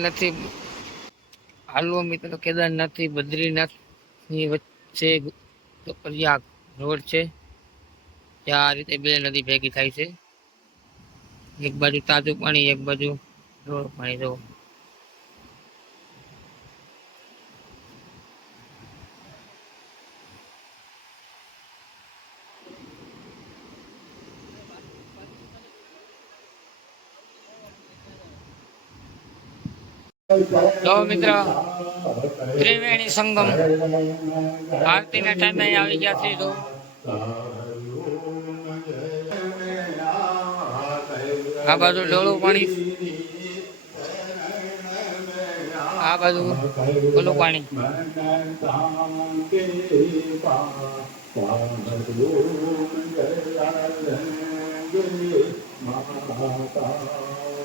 નથી. હાલવો મિત્રો કેદારનાથથી બદ્રીનાથની વચ્ચે પ્રયાગ રોડ છે. ત્યાં આ રીતે બે નદી ભેગી થાય છે. એક બાજુ તાજું પાણી, એક બાજુ રોડ પાણી. જો જો મિત્ર, ત્રિવેણી સંગમ. આરતીના ટાઈમે આવી ગયા છે તો આ બાજુ ડોળું પાણી. આ બાજુ ઓલું પાણી.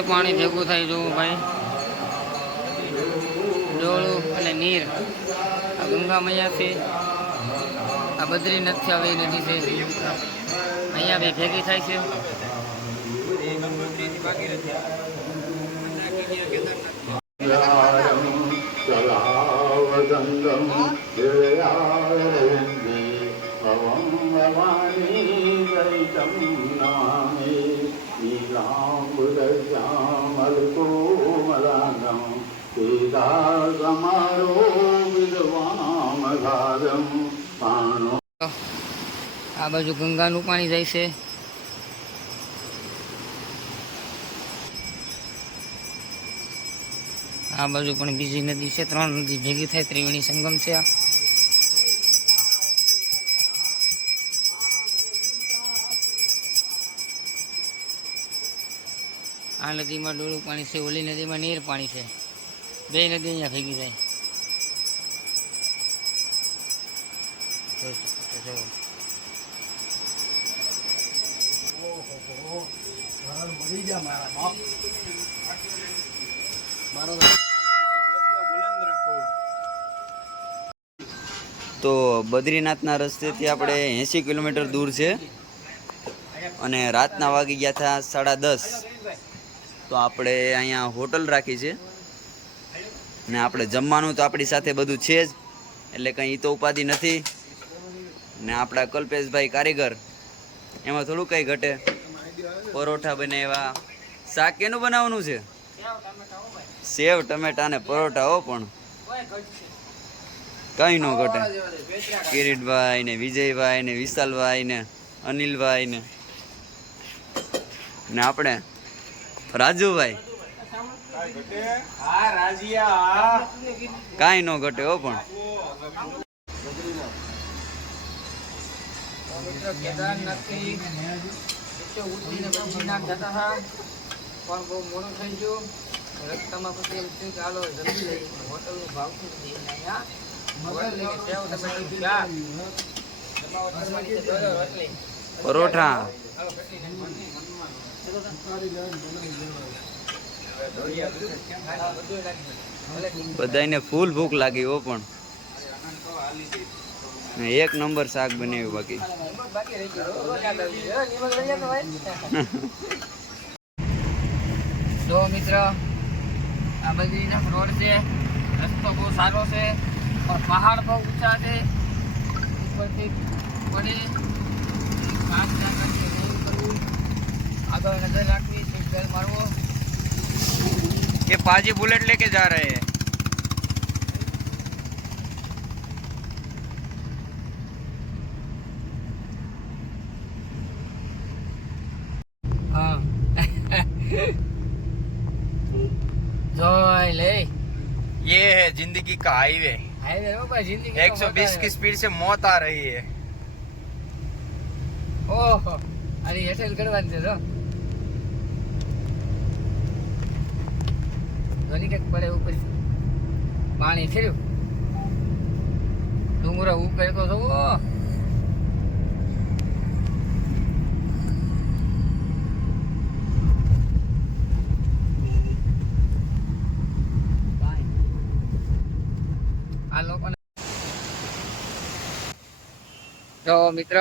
પાણી ભેગું થાય જોવું ભાઈ. ડોળું અને નીર. આ ગંગા મૈયા છે આ બદ્રીનાથથી આવી નદી છે. અહીંયા બે ભેગી થાય છે. કેદારનાથ. આ બાજુ ગંગાનું પાણી જાય છે. આ બાજુ પણ બીજી નદી છે, ત્રણ નદી ભેગી થાય, ત્રિવેણી સંગમ છે આ. નદીમાં ડોળું પાણી છે, ઓલી નદીમાં નીર પાણી છે. બે નદી અહીંયા ભેગી થાય. તો બદ્રીનાથના રસ્તેથી આપણે એંસી કિલોમીટર દૂર છે અને રાતના વાગી ગયા હતા સાડા દસ. તો આપણે અહીંયા હોટલ રાખી છે. ને આપણે જમવાનું તો આપણી સાથે બધું છે જ, એટલે કંઈ તો ઉપાધિ નથી. ને આપણા કલ્પેશભાઈ કારીગર, એમાં થોડું કંઈ ઘટે. પરોઠા બનાવ્યા. શાક કેનું બનાવવાનું છે? સેવ, ટમેટા ને પરોઠા હો પણ. કઈ નો ઘટે. કિરીટભાઈ ને વિજયભાઈ ને વિશાલભાઈ ને અનિલભાઈ ને. ને આપણે રાજુભાઈ. કાંઈ નો ઘટે હો પણ. મિત્રો કેદારનાથથી ઉઠીને બદ્રીનાથ જતા હતા પણ બહુ મોડું થઈ ગયું. રસ્તામાં પછી એમ થયું કે હાલો જલ્દી લઈ હોટલનું ભાવતું નથી અહીંયા. પરોઠા. બધું બધાને ફૂલ ભૂખ લાગી હો પણ. ને એક નંબર શાક બનાવ્યું બાકી બાકી રહી ગયું રોજ યાદ આવી ગયું. નિમક લઈ આવ્યો ભાઈ જો મિત્ર આ બદ્રીનાથ રોડ છે રસ્તો બહુ સારો છે પણ પહાડ બહુ ઊંચા છે ઉપરથી પડી કામ ના કરીએ નહીં કરવું આગળ નજર રાખવી સીટ બેલ્ટ મારવો ये पाजी बुलेट लेके जा रहे हैं जिंदगी का हाईवे હાઈવે રો ભાઈ જિંદગી 120 की स्पीड से मौत आ रही है ઓહો અરે હેઠળ કરવાની છે જો ઘણી કંઈક પડે ઉપર પાણી ફેર્યું ડુંગરો ઉપર તો તો મિત્ર.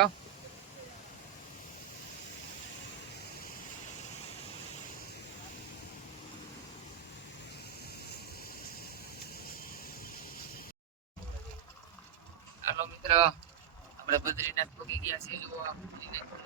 હાલો મિત્ર. આપણે બદ્રીનાથ પગી ગયા છે જો આ બદ્રીનાથનું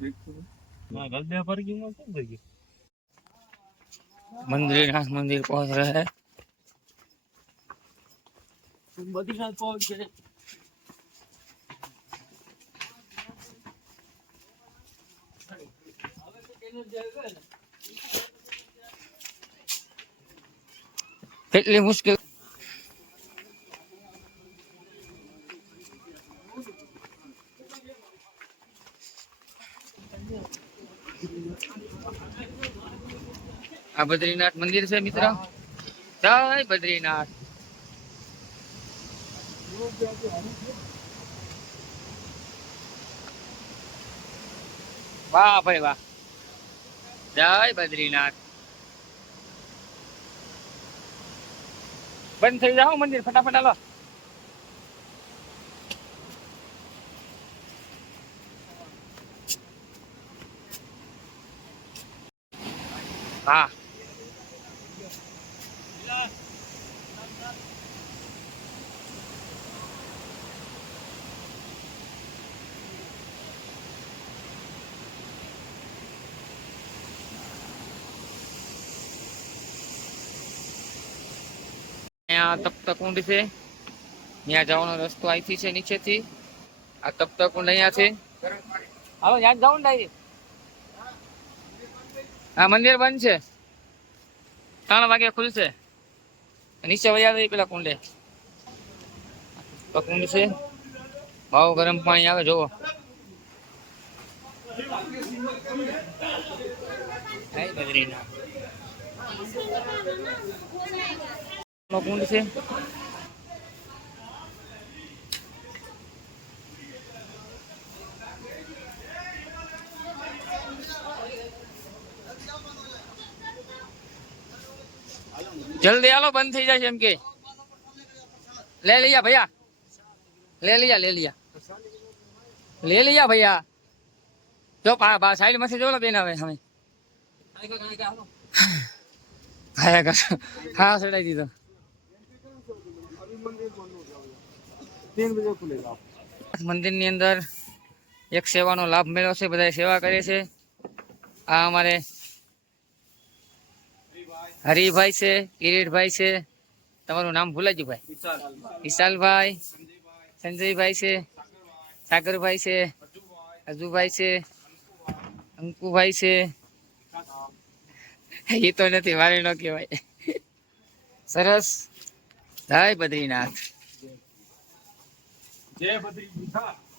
location. બહુ મસ્ત છે અહીંયા વાતાવરણ પણ મંદિર મંદિર પહોંચ રહે हैं। કેટલી મુશ્કેલ બદ્રીનાથ મંદિર છે મિત્ર? જય બદ્રીનાથ. વાહ ભાઈ વાહ. જય બદ્રીનાથ. બંધ થઈ જાઓ મંદિર ફટાફટ આલો હા. અહીંયા તપ્તકુંડ છે. ત્યાં જવાનો રસ્તો અહીંથી છે નીચેથી. આ તપ્તકુંડ અહીંયા છે. હાલો ત્યાં જાઉં ને આ મંદિર બંધ છે. ત્રણ વાગે ખુલશે. નીચે વયા દઈ પેલા કુંડે. કુંડ છે. ભાવ ગરમ પાણી આવે જોવો જય બદ્રીનાથ. નો કુંડ છે જલ્દી આલો બંધ થઈ જાય એમ કે લે લિયા ભૈયા લે લિયા લે લિયા લે લઈયા ભૈયા જો પા બા સાઈડમાંથી જો બેન આવે અમે હા હા સડાઈ દીધો મંદિરની અંદર એક સેવાનો લાભ મેળવ્યો છે બધા સેવા કરે છે. આ અમારે હરિભાઈ છે કિરીટભાઈ છે. તમારું નામ ગયું ભાઈ? વિશાલભાઈ. સંજયભાઈ છે સાગરભાઈ છે અજુભાઈ છે અંકુભાઈ છે. એ તો નથી મારે ન કહેવાય. સરસ. જય બદ્રીનાથ.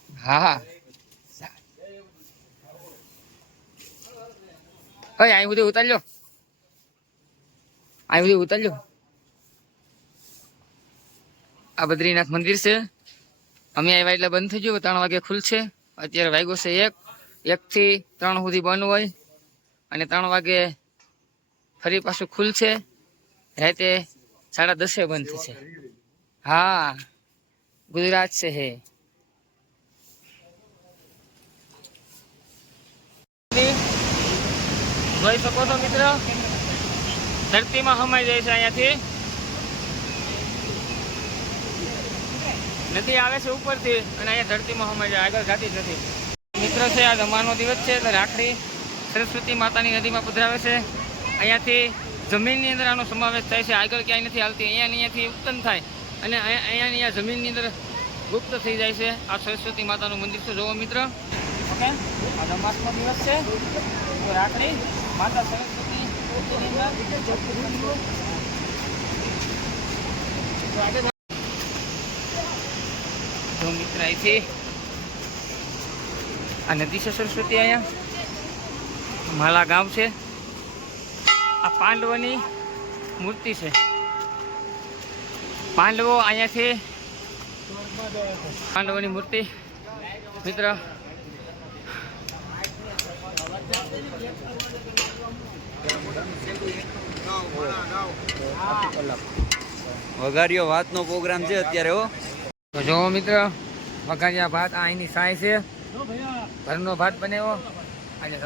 હા હા. ઓય અહીં બધું ઉતારજો. અહીં બધું ઉતારજો. આ બદ્રીનાથ મંદિર છે. અમે આવ્યા એટલે બંધ થઈ ગયું. ત્રણ વાગે ખુલશે અત્યારે વાગ્યો છે એક. એક થી ત્રણ સુધી બંધ હોય. અને ત્રણ વાગે ફરી પાછું ખુલશે રાતે સાડા દસે બંધ થશે. હા, ગુજરાત છે હે. જોઈ શકો છો મિત્ર? ધરતીમાં સમાઈ જાય છે અહીંયાથી. નદી આવે છે ઉપરથી અને અહીંયા ધરતીમાં સમાઈ જાય, આગળ જાતી જ નથી. મિત્ર છે, આ જમાનો દિવસ છે, એટલે રાખડી સરસ્વતી માતાની નદીમાં પધરાવે છે. અહીંયાથી જમીનની અંદર આનો સમાવેશ થાય છે. આગળ ક્યાંય નથી હાલતી, અહીંયા અહીંયાથી ઉત્પન્ન થાય. અને અહીંયા અહીંયા જમીનની અંદર ગુપ્ત થઈ જાય છે. આ સરસ્વતી માતાનું મંદિર છે. જોવો મિત્ર. ઓકે? આ અમાસનો દિવસ છે. રાખડી માતા સરસ્વતી જો મિત્ર, અહીંથી આ નદી છે સરસ્વતી અહીંયા. માલા ગામ છે. આ પાંડવોની મૂર્તિ છે. પાંડવો અહીંયાથી પાંડવોની મૂર્તિ મિત્ર. વઘારીઓ વાતનો પ્રોગ્રામ છે અત્યારે હો. તો જો મિત્ર વઘારિયા ભાત આ અહીંની સાય છે. ઘરનો ભાત બનેવો આજે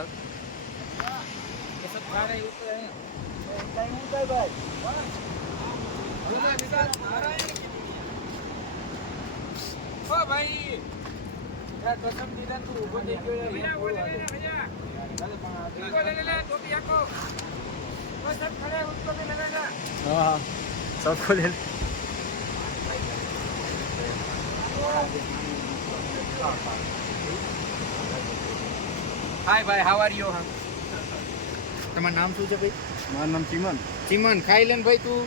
ભાઈ કસમ દીધા તું ઊભો થઈ ગયો ખડે, ઉસકો ભી હાય ભાઈ હાવ આર યુ તમારું નામ શું છે ભાઈ? મારું નામ ચિમન. ચિમન ખાઈ લે ને ભાઈ તું.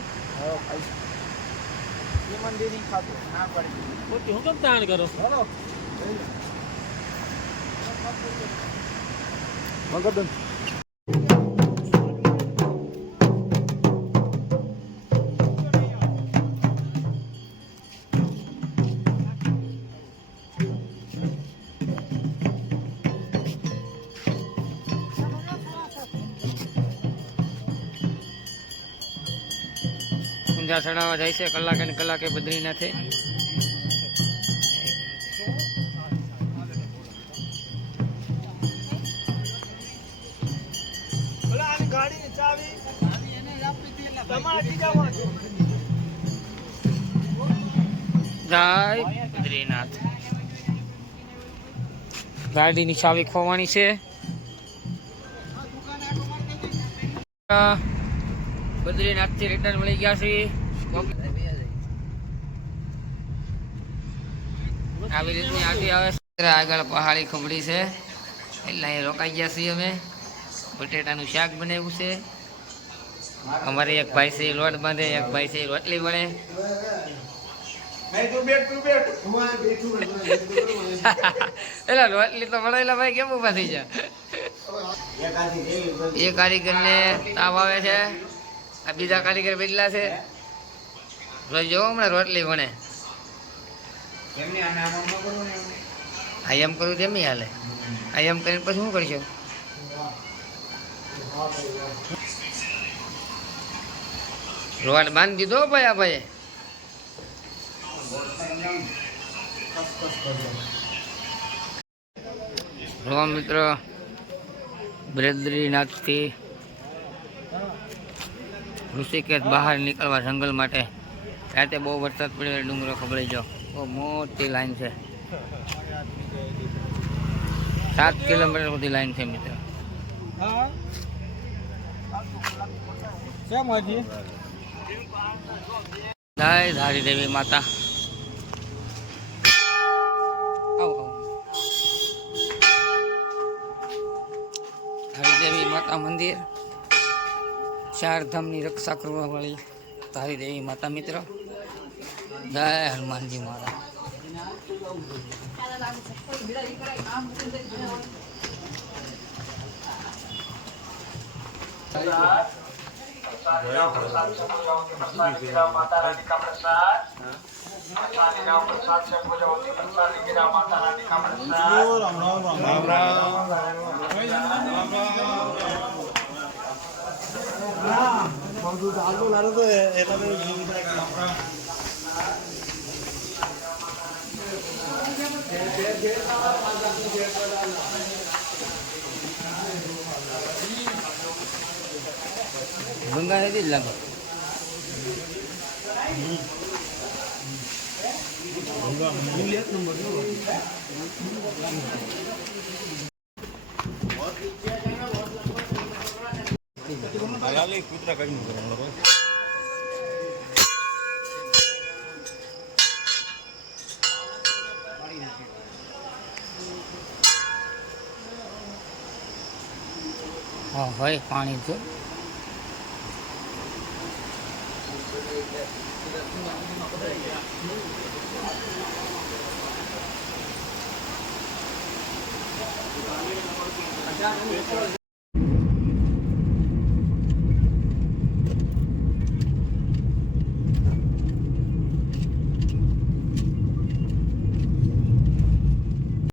ચિમન દીદી ખાતો. ના પડી હું કેમ તાણ કરો? ઊંઝા ચડાવવા જાય છે કલાકે ને કલાકે બદ્રીનાથે. જય બદ્રીનાથ. ગાડીની ચાવી ખોવાની છે. બદ્રીનાથથી રિટર્ન મળી ગયા છે. આવી રીતની આટી આવે આગળ પહાડી ખુમડી છે. એટલે અહીં રોકાઈ ગયા છીએ અમે. બટેટાનું શાક બનાવ્યું છે. અમારે એક ભાઈ છે, લોટ બાંધે, એક ભાઈ છે, રોટલી બને એલા, રોટલી તો વળેલા ભાઈ કેમ ઊભા થઈ જાય એ કારીગરને તાવ આવે છે. આ બીજા કારીગર બેઠલા છે. જોવો હમણાં રોટલી વણે. આ એમ કરું તેમ નહીં હાલે. આ એમ કરીને પછી શું કરશો? રોડ બાંધી દીધો ભાઈ આ ભાઈ રો મિત્ર બ્રદ્રીનાથથી ઋષિકેશ બહાર નીકળવા જંગલ માટે રાતે બહુ વરસાદ પડ્યો ડુંગરો ખબડાઈ જાઓ બહુ મોટી લાઈન છે. સાત કિલોમીટર સુધી લાઈન છે મિત્ર. જય ધારી દેવી માતા. આવો, આવો. ધારી દેવી માતા મંદિર. ચાર ધામની રક્ષા કરવા વાળી. ધારી દેવી માતા મિત્ર. જય હનુમાનજી મહારાજ. 알고 나라도 에다는 건강해도 일란 거. 건강. 1년 넘버죠. அதனால கூட்டுறா கழிவு கொடுக்குறாங்களோ હોય પાણી જો